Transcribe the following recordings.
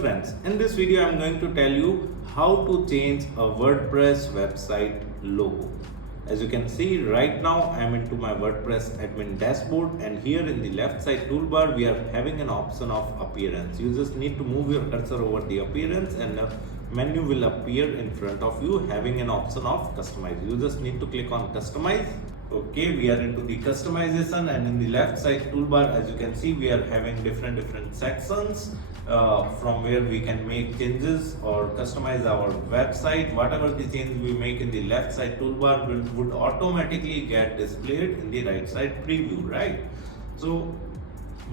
friends, in this video I am going to tell you how to change a WordPress website logo. As you can see right now I am into my WordPress admin dashboard, and here in the left side toolbar we are having an option of appearance. You just need to move your cursor over the appearance and a menu will appear in front of you having an option of customize. You just need to click on customize. Okay, we are into the customization, and in the left side toolbar as you can see we are having different sections from where we can make changes or customize our website. Whatever the change we make in the left side toolbar would automatically get displayed in the right side preview, right? So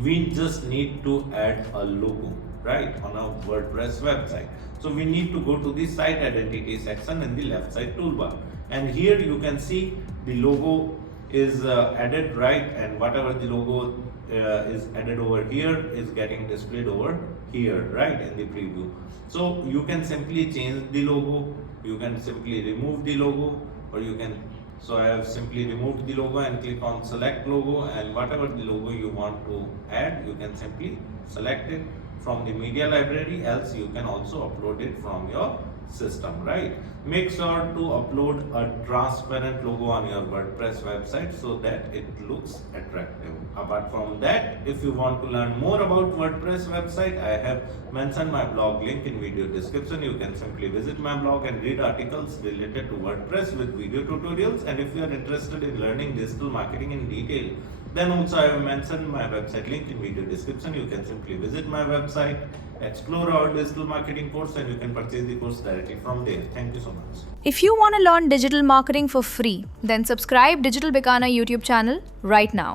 we just need to add a logo, right, on a WordPress website. So we need to go to the site identity section in the left side toolbar, and here you can see the logo is added, right, and whatever the logo is added over here is getting displayed over here, right, in the preview. So you can simply change the logo, you can simply remove the logo, or you can, so I have simply removed the logo and click on select logo, and whatever the logo you want to add you can simply select it from the media library, else you can also upload it from your system, right? Make sure to upload a transparent logo on your WordPress website so that it looks attractive. Apart from that, if you want to learn more about WordPress website, I have mentioned my blog link in video description. You can simply visit my blog and read articles related to WordPress with video tutorials. And if you are interested in learning digital marketing in detail, then also I have mentioned my website link in video description. You can simply visit my website, explore our digital marketing course, and you can purchase the course directly from there. Thank you so much. If you want to learn digital marketing for free, then subscribe Digital Bikana YouTube channel right now.